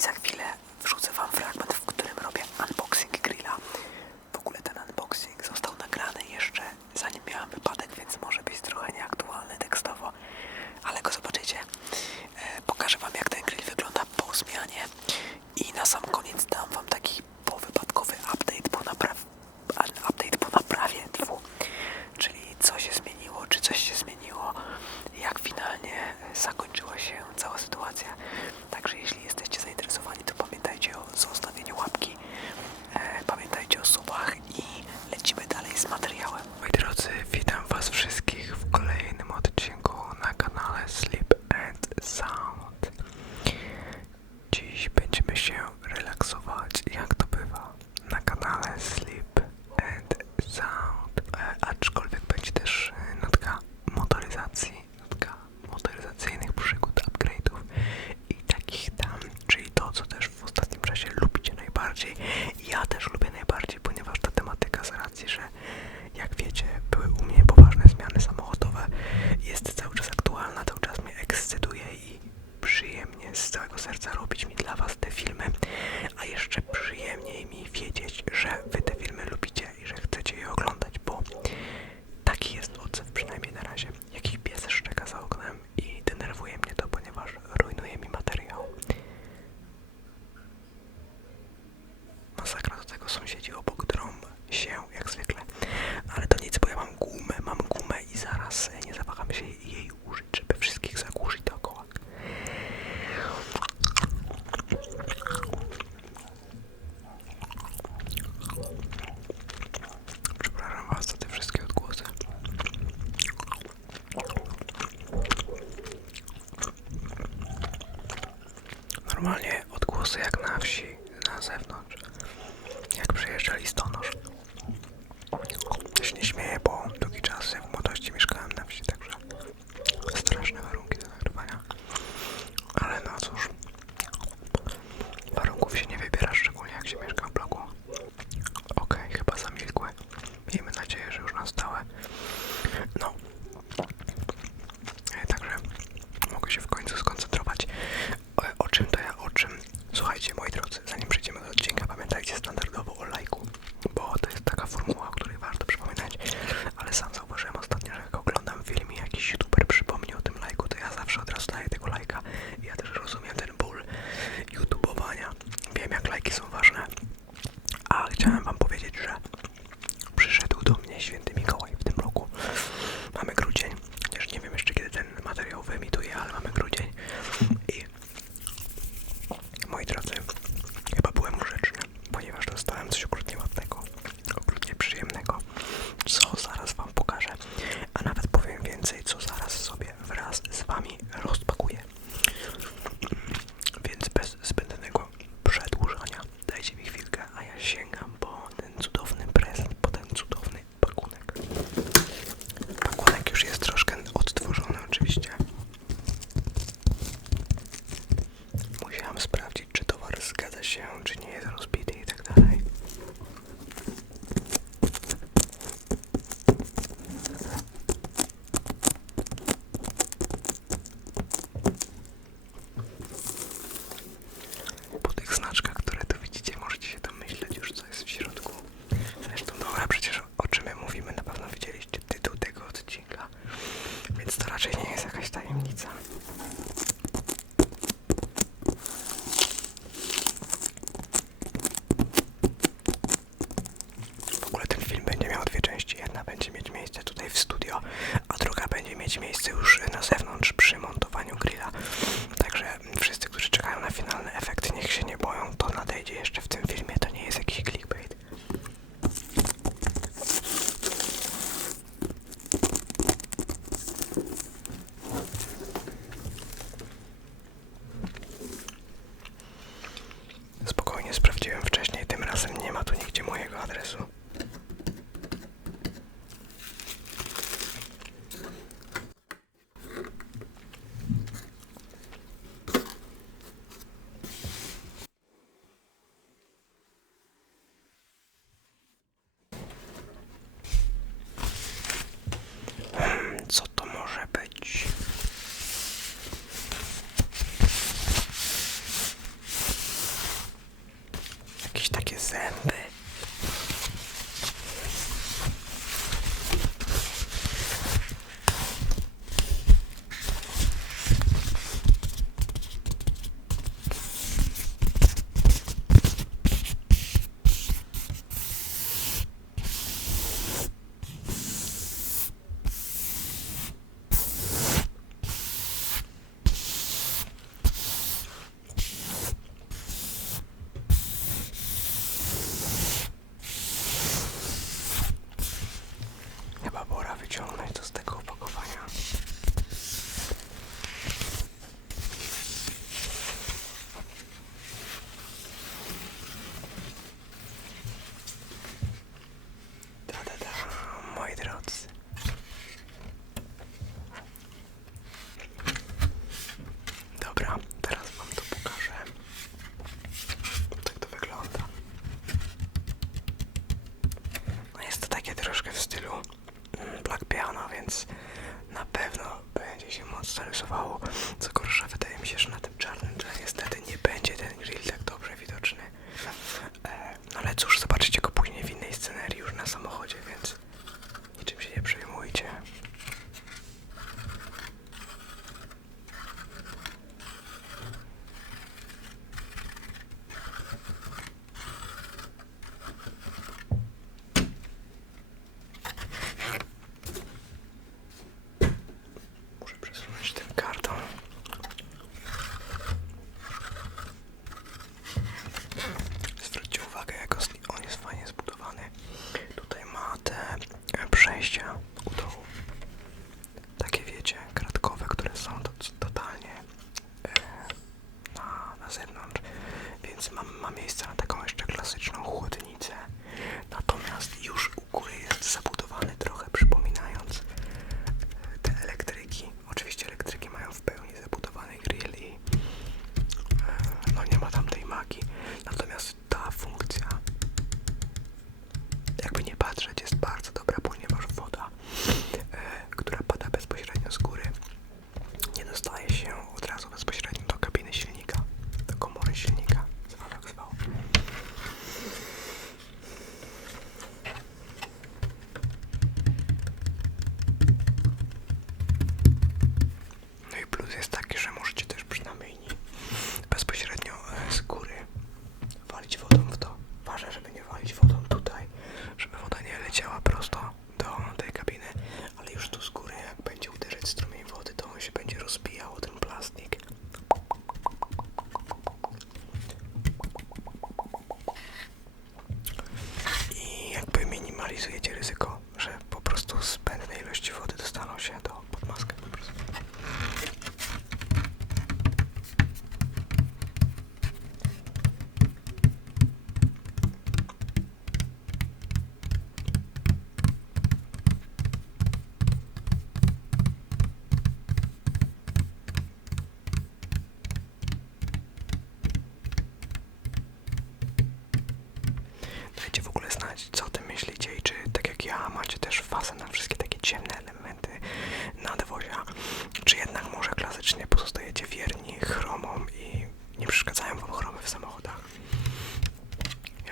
za chwilę wrzucę wam fragment, w którym robię unboxing grilla. W ogóle ten unboxing został nagrany jeszcze zanim miałem wypadek, więc może być trochę nieaktualny tekstowo, ale go zobaczycie. Pokażę wam, jak ten grill wygląda po zmianie i na sam koniec dam wam taki powypadkowy update po naprawie, czyli co się zmieniło, czy coś się zmieniło, jak finalnie zakończyła się cała sytuacja. Także jeśli jesteście zainteresowani, to pamiętajcie o zostawieniu łapki, pamiętajcie o subach i lecimy dalej z materiałem. Moi drodzy, witam was wszystkich w kolejnym odcinku na kanale Sleep and Sound. Dziś będziemy się relaksować, jak to bywa na kanale Sleep and Sound, aczkolwiek będzie też nutka motoryzacyjnych przygód, upgrade'ów i takich tam, czyli to, co też w ostatnim czasie lubicie najbardziej. Ja też lubię najbardziej, ponieważ ta tematyka, z racji, że jak wiecie, były u mnie poważne zmiany samochodowe, jest cały czas aktualna, cały czas mnie ekscytuje i przyjemnie z całego serca robić mi dla was te filmy, a jeszcze przyjemniej mi wiedzieć, że wy te filmy lubicie i że chcecie je oglądać, bo taki jest odzew, przynajmniej na razie. Jakiś pies szczeka za oknem i denerwuje mnie to, ponieważ rujnuje mi materiał. Masakra, do tego sąsiedzi obok drą się, jak zwykle. Ale to nic, bo ja mam gumę i zaraz nie zawaham się jej użyć, żeby wszystkich zagłuszyć dookoła. Przepraszam was za te wszystkie odgłosy. Normalnie odgłosy jak na wsi, na zewnątrz, jak przyjeżdża listonosz. Ja się nie śmieję, bo długi czas w młodości mieszkałem na wsi, także straszne warunki do nagrywania. Ale no cóż, warunków się nie wybiera, szczególnie jak się mieszka w bloku. Okej, chyba zamilkły. Miejmy nadzieję, że już na stałe. No. Także mogę się w końcu skoncentrować. O czym to ja, o czym? Słuchajcie, moi drodzy, zanim przejdziemy do odcinka, pamiętajcie standardowo o lajku, bo to jest taka formuła, o której warto przypominać, ale sam zauważyłem ostatnio, że jak oglądam film i jakiś youtuber przypomni o tym lajku, to ja zawsze od razu daję tego lajka. Ja też rozumiem ten ból youtubowania. Wiem, jak lajki są ważne, a chciałem wam powiedzieć, że przyszedł do mnie święty Mikołaj w tym roku. Mamy grudzień, chociaż nie wiem jeszcze, kiedy ten materiał wyemituję, ale mamy grudzień i moi drodzy, chyba byłem grzeczny, ponieważ dostałem coś okrutnie ładnego, okrutnie przyjemnego, co zaraz wam pokażę, a nawet powiem więcej, co zaraz sobie wraz z wami rozpakuję. Więc bez zbędnego przedłużania dajcie mi chwilkę, a ja sięgam po ten cudowny prezent, po ten cudowny pakunek. Pakunek już jest troszkę odtworzony oczywiście. Musiałam sprawdzić, czy towar zgadza się, czy nie jest rozbity i tak dalej. Po tych znaczkach, które tu widzicie, możecie się domyśleć już, co jest w środku. Zresztą dobra, przecież o czym my mówimy, na pewno widzieliście tytuł tego odcinka, więc to raczej nie jest jakaś tajemnica. jakieś takie zęby. Chyba pora wyciągnąć to z tego opakowania. Da, moi drodzy. Dobra, teraz wam to pokażę. Tak to wygląda. No jest to takie troszkę w stylu Black Piano, więc na pewno będzie się mocno rysowało. Co gorsza, wydaje mi się, że na tym czarnym tle niestety nie będzie ten grill tak dobrze widoczny. No ale cóż, zobaczycie go później w innej scenerii już na samochodzie, więc niczym się nie przejmujcie. Muszę przesunąć ten karton. Zwróćcie uwagę, jak on jest fajnie zbudowany. Tutaj ma te przejścia u dołu. Takie wiecie, kratkowe, które są totalnie na zewnątrz. Więc ma miejsce na taką jeszcze klasyczną chłodnicę. Natomiast już u góry jest zabudowany trochę przypominając te elektryki. Oczywiście elektryki mają w pełni zabudowany grill i no nie ma tam tej magii. Natomiast ta funkcja, jakby nie patrzeć, jest bardzo dobra, ponieważ woda, która pada bezpośrednio z góry, nie dostaje się od razu bezpośrednio do kabiny silnika, do komory silnika. No i plus jest taki, że możecie też przy namieni bezpośrednio z góry walić wodą w to. Ważne, żeby nie walić wodą tutaj, żeby woda nie leciała prosto do tej kabiny, ale już tu z góry, jak będzie uderzać strumień wody, to on się będzie rozbijał o ten plastik. I jakby minimalizujecie ryzyko, że po prostu zbędne ilości wody dostaną się pod maskę po prostu. Dajcie w ogóle znać, co o tym myślicie i czy tak jak ja macie też fazę na wszystkie takie ciemne elementy nadwozia, czy jednak może klasycznie pozostajecie wierni chromom i nie przeszkadzają wam chromy w samochodach.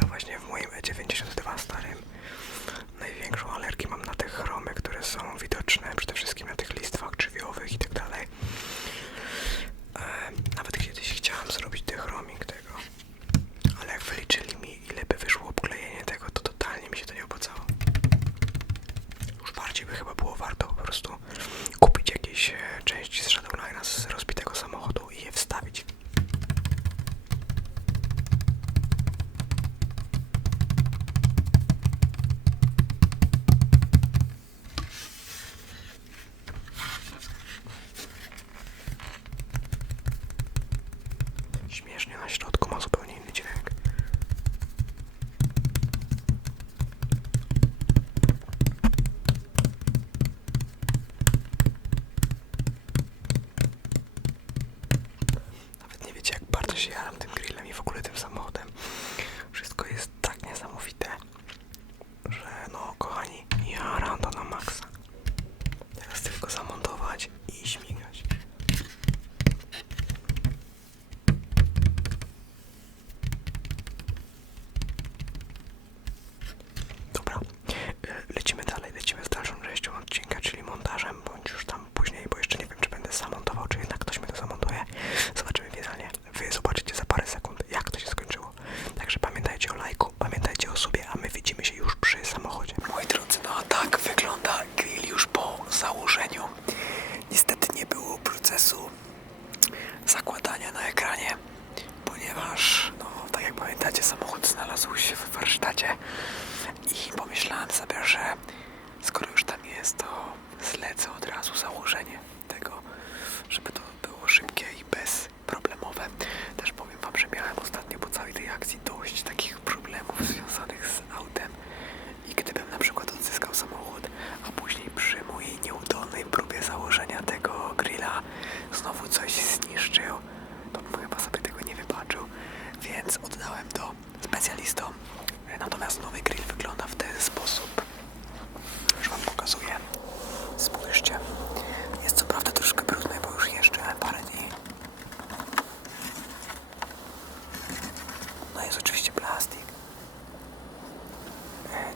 Ja właśnie w moim E92 starym największą alergię mam na te chromy, które są widoczne przede wszystkim na tych listwach drzwiowych i tak dalej. Nawet kiedyś chciałam zrobić dechroming tego, ale jak wyliczyli mi, ile by wyszło obklejenie tego, to totalnie mi się to nie opłacało. Już bardziej by chyba było warto po prostu kupić jakieś części z Shadowline'a z rozbitego samochodu i je wstawić. Śmiesznie na środku ma zupełnie inny dźwięk. Nawet nie wiecie, jak bardzo się jaram tym grillem i w ogóle tym samochodem. Wszystko jest tak niesamowite, że no kochani, jaram to na maksa. Teraz tylko zamontować i śmigać. na ekranie, ponieważ, no, tak jak pamiętacie, samochód znalazł się w warsztacie i pomyślałem sobie, że skoro już tam jest, to zlecę od razu założenie tego, żeby to było szybkie i bezproblemowe. Też powiem wam, że miałem ostatnio po całej tej akcji dość takich problemów związanych z autem i gdybym na przykład odzyskał samochód, a później przy mojej nieudolnej próbie założenia tego grilla znowu coś zniszczył, to bym chyba sobie tego nie wybaczył, więc oddałem to specjalistom. Natomiast nowy grill wygląda w ten sposób. Już wam pokazuję. Spójrzcie. Jest co prawda troszkę brudny, bo już jeszcze parę dni. No jest oczywiście plastik.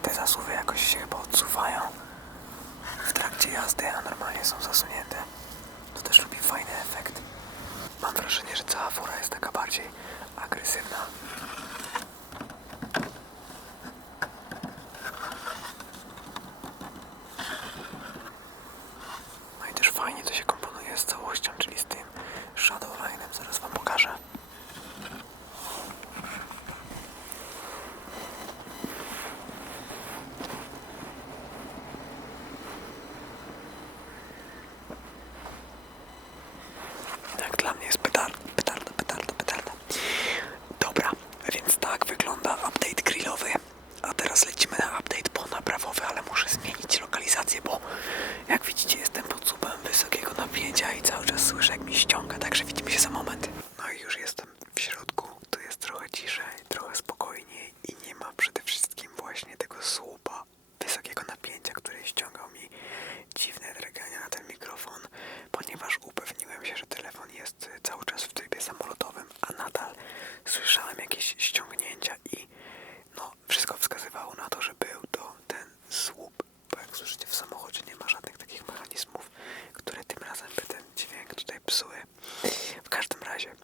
Te zasuwy jakoś się chyba odsuwają w trakcie jazdy, a normalnie są zasunięte. To też robi fajny efekt. Mam wrażenie, że cała fura jest taka bardziej agresywna. No i też fajnie to się komponuje z całością, czyli z tym Shadowline'em. Zaraz wam pokażę. Jak dla mnie jest petarda. Dobra, więc tak wygląda update grillowy. A teraz lecimy na update ponaprawowy, ale muszę zmienić lokalizację, bo jak widzicie jestem pod słupem wysokiego napięcia i cały czas słyszę, jak mi ściąga, także widzimy się za moment. No i już jestem w środku, tu jest trochę ciszej, trochę spokojniej i nie ma przede wszystkim właśnie tego słupa wysokiego napięcia, który ściągał mi dziwne drgania na ten mikrofon, ponieważ upewniłem się, że telefon jest cały czas w trybie samolotowym, a nadal słyszałem jakieś ściągnięcia i no, wszystko wskazywało na to, że był to ten słup, bo jak słyszycie, w samochodzie nie ma żadnych takich mechanizmów, które tym razem by ten dźwięk tutaj psuły. W każdym razie,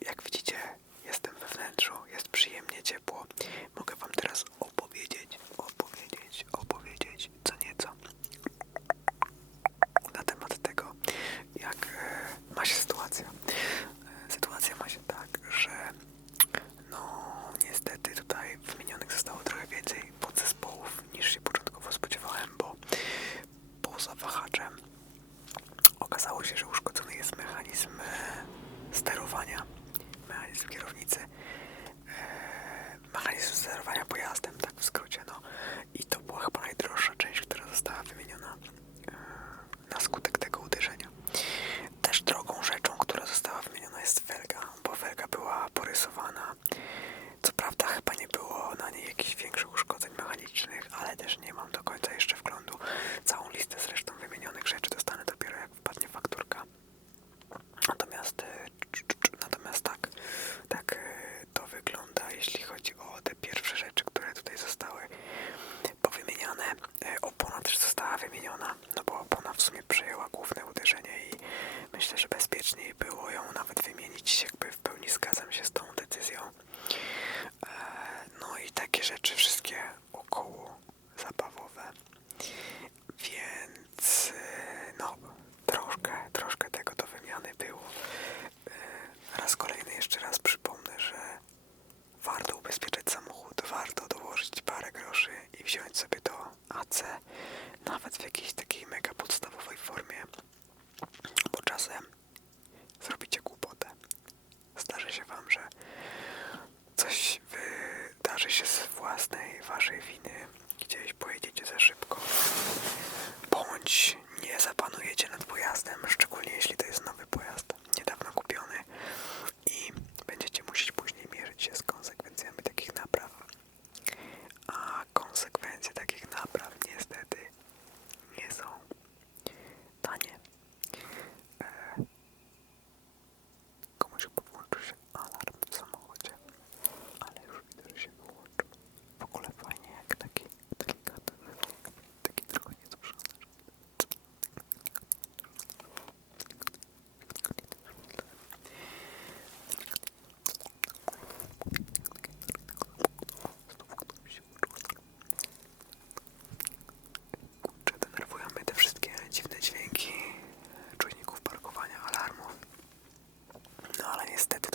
jak widzicie, jestem we wnętrzu, jest przyjemnie ciepło. Mogę wam teraz opowiedzieć co nieco na temat tego, jak ma się sytuacja. Sytuacja ma się tak, że no niestety tutaj wymienionych zostało trochę więcej podzespołów niż się początkowo spodziewałem, bo poza wahaczem okazało się, że uszkodzony jest mechanizm sterowania, mechanizm kierownicy, mechanizm sterowania pojazdem, tak w skrócie, no. I to była chyba najdroższa część, która została wymieniona na skutek tego uderzenia. Też drogą rzeczą, która została wymieniona, jest felga, bo felga była porysowana. Co prawda chyba nie było na niej jakichś większych uszkodzeń mechanicznych, ale też nie mam do końca jeszcze wglądu. Całą listę zresztą wymienionych rzeczy dostanę dopiero jak wpadnie fakturka. Natomiast tak to wygląda, jeśli chodzi o te pierwsze rzeczy, które tutaj zostały powymieniane. Opona też została wymieniona, no bo opona w sumie przejęła główne uderzenie i myślę, że bezpieczniej było ją nawet wymienić, jakby w pełni zgadzam się z tą decyzją. No i takie rzeczy wszystkie około zabawowe. Więc no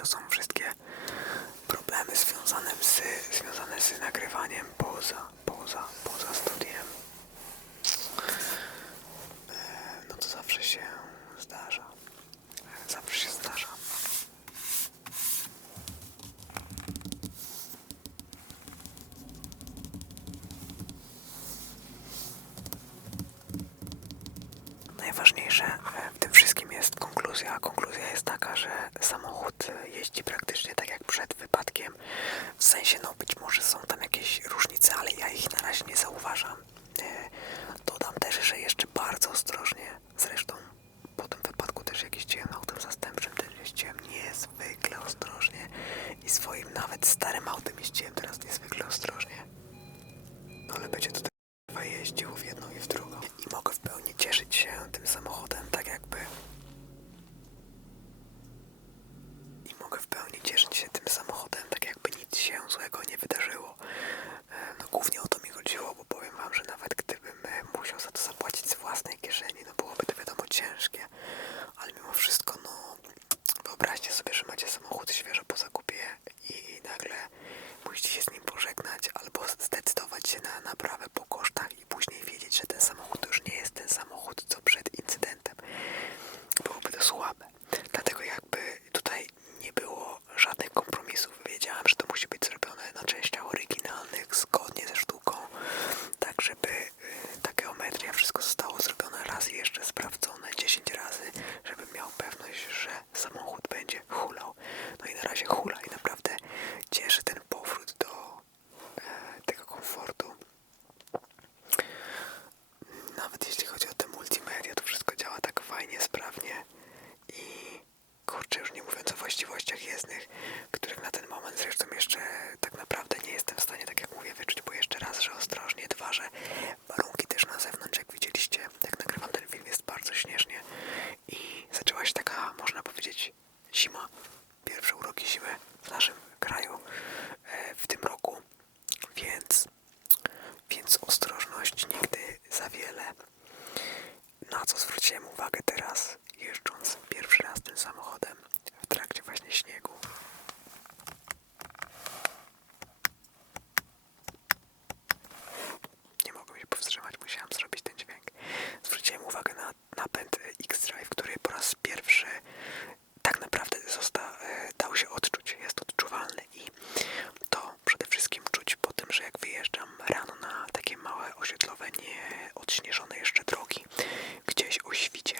to są wszystkie problemy związane z nagrywaniem poza studiem. No to zawsze się zdarza. Najważniejsze w tym wszystkim jest konkluzja. Konkluzja jest taka, że samochód jeździ praktycznie tak jak przed wypadkiem. W sensie, no być może są tam jakieś różnice, ale ja ich na razie nie zauważam. Dodam też, że jeszcze bardzo ostrożnie. Zresztą po tym wypadku też jak jeździłem autem zastępczym, też jeździłem niezwykle ostrożnie. I swoim nawet starym autem jeździłem teraz niezwykle ostrożnie. No ale będzie to jeździł w jedną i w drugą. I mogę w pełni cieszyć się tym samochodem, tak jakby... nic się złego nie wydarzyło. No głównie o to mi chodziło, bo powiem wam, że nawet gdybym musiał za to zapłacić z własnej kieszeni, no byłoby to wiadomo ciężkie. Ale mimo wszystko, no... Wyobraźcie sobie, że macie samochód świeżo po zakupie i nagle musicie się z nim pożegnać albo zdecydować się na naprawę po kosztach i później wiedzieć, że ten samochód już nie jest ten samochód, co przed incydentem. Byłoby to słabe. Dlatego jakby tutaj nie było żadnych kompromisów. Wiedziałem, że to musi być zrobione na częściach oryginalnych, zgodnie ze sztuką, tak żeby ta geometria, wszystko zostało zrobione raz i jeszcze sprawdzone 10 razy, żebym miał pewność, że samochód będzie hulał. No i na razie hula i naprawdę cieszy ten powrót do tego komfortu. Nawet jeśli chodzi o te multimedia, to wszystko działa tak fajnie, sprawnie i kurczę, już nie mówiąc o właściwościach jezdnych, których na ten moment zresztą jeszcze tak naprawdę nie jestem w stanie, tak jak mówię, wyczuć, bo jeszcze raz, że ostrożnie, dwa, że warunki też na zewnątrz, jak widzieliście, jak nagrywam ten film, jest bardzo śnieżnie i zaczęła się taka, można powiedzieć, zima, pierwsze uroki zimy w naszym kraju w tym roku, więc ostrożność nigdy za wiele. Na co zwróciłem uwagę teraz, jeżdżąc pierwszy raz tym samochodem w trakcie właśnie śniegu. Nie mogłem się powstrzymać, musiałem zrobić ten dźwięk. Zwróciłem uwagę na napęd X-Drive, który po raz pierwszy tak naprawdę dał się odczuć, jest odczuwalny i to przede wszystkim czuć po tym, że jak wyjeżdżam rano na takie małe osiedlowe, nieodśnieżone jeszcze drogi, gdzieś o świcie,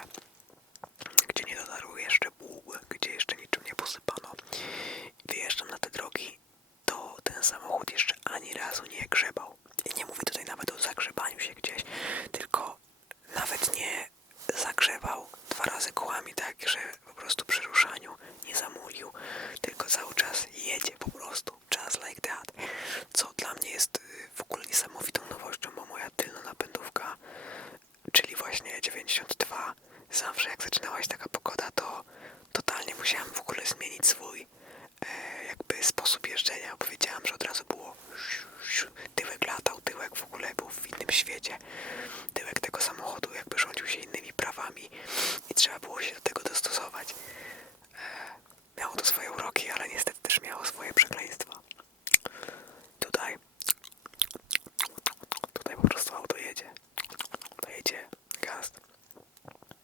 gdzie nie dotarły jeszcze buły, gdzie jeszcze niczym nie posypano, wyjeżdżam na te drogi, to ten samochód jeszcze ani razu nie grzebał. I nie mówię tutaj nawet o zagrzebaniu się gdzieś, tylko nawet nie zagrzebał 2 razy kołami tak, że po prostu przy ruszaniu nie zamulił, tylko cały czas jedzie po prostu, just like that, co dla mnie jest w ogóle niesamowitą nowością, bo moja tylna napędówka, czyli właśnie 92, zawsze jak zaczynałaś taka pogoda, to totalnie musiałem w ogóle zmienić swój jakby sposób jeżdżenia, bo wiedziałem, że od razu było tyłek latał, tyłek w ogóle był w innym świecie, tyłek tego samochodu jakby rządził się innymi prawami i trzeba było się do tego dostosować. Miało to swoje uroki, ale niestety też miało swoje przekleństwa. Tutaj po prostu auto jedzie. To jedzie gaz.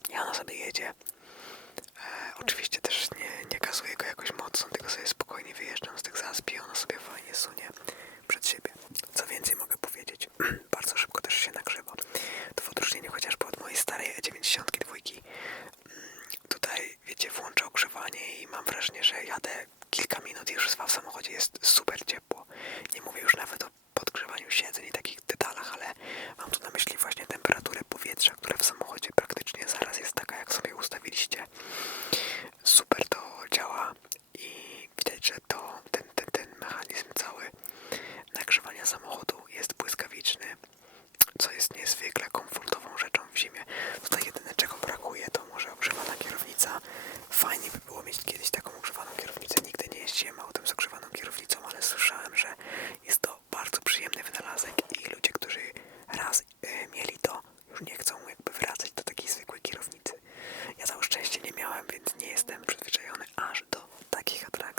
I ono sobie jedzie. Oczywiście też nie gazuję go jakoś mocno, tylko sobie spokojnie wyjeżdżam z tych zasp i ono sobie fajnie sunie przed siebie. Co więcej mogę powiedzieć, bardzo szybko też się nagrzewa. To w odróżnieniu chociażby od mojej starej E92. Tutaj, wiecie, włączę ogrzewanie i mam wrażenie, że jadę kilka minut i już w samochodzie jest super ciepło. Nie mówię już nawet o podgrzewaniu siedzeń i takich detalach, ale mam tu na myśli właśnie temperaturę powietrza, która w samochodzie praktycznie zaraz jest taka, jak sobie ustawiliście. Super to działa i widać, że ten mechanizm cały nagrzewania samochodu jest błyskawiczny, co jest niezwykle komfortową rzeczą w zimie. Tutaj jedyne czego brakuje, to może ogrzewana kierownica. Fajnie by było mieć kiedyś taką ogrzewaną kierownicę. Nigdy nie jeździłem autem z ogrzewaną kierownicą, ale słyszałem, że jest to bardzo przyjemny wynalazek i ludzie, którzy raz mieli to, już nie chcą jakby wracać do takiej zwykłej kierownicy. Ja całe szczęście nie miałem, więc nie jestem przyzwyczajony aż do takich atrakcji.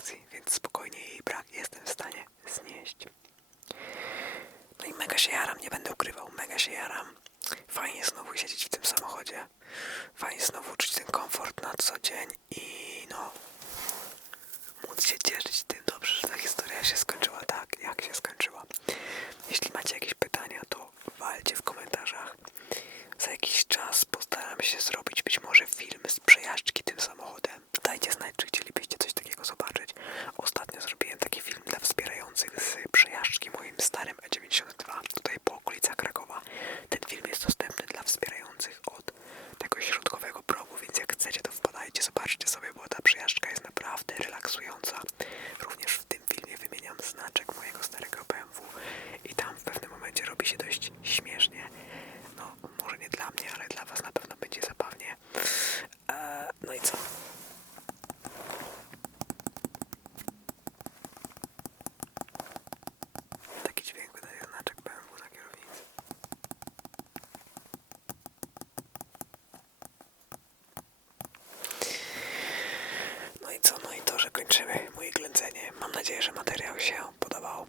się podobał.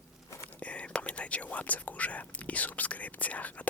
Pamiętajcie o łapce w górze i subskrypcjach, a